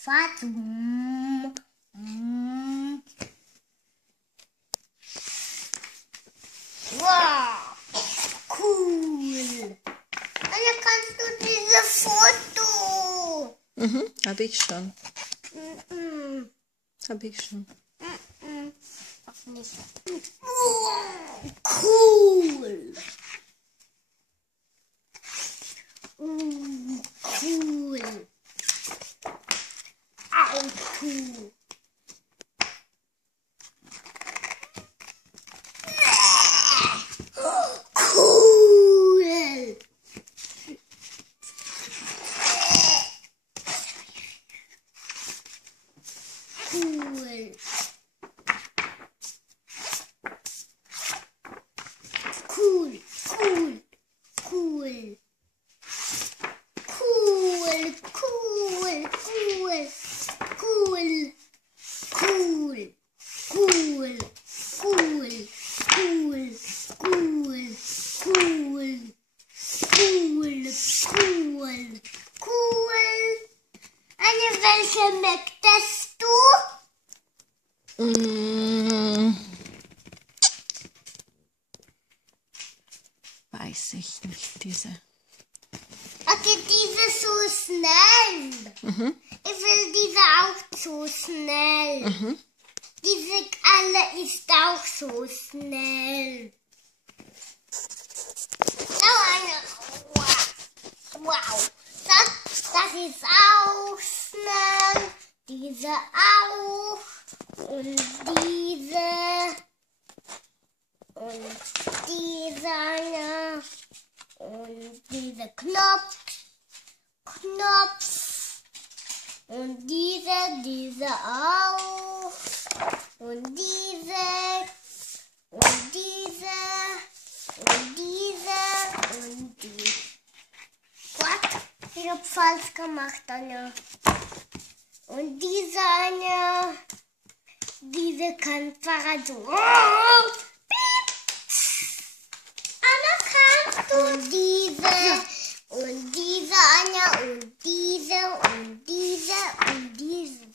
Fahrt. Wow, cool. Anja, kannst du diese Foto? Habe ich schon. Auch nicht. Cool. Cool. Auch cool. Cool. Cool. Cool. Cool. Cool. Cool. Cool. Cool. Cool. Cool. Cool. Cool. Cool. Cool. Cool. Cool. Cool. Cool. Eine welche möchtest du? Weiß ich nicht, diese. Okay, diese so schnell. Ich will diese auch so schnell. Diese alle ist auch so schnell. So eine. Wow. Das ist auch schnell. Diese auch. Und diese. Und diese eine. Und diese Knopf. Und diese auch. Und diese. Und diese. Und diese. Und die. What? Ich hab falsch gemacht, Anja. Und diese eine. Diese kann Fahrrad so. Piep. Anna, kannst du? Und diese Anja. Und diese. Und diese. Und diese.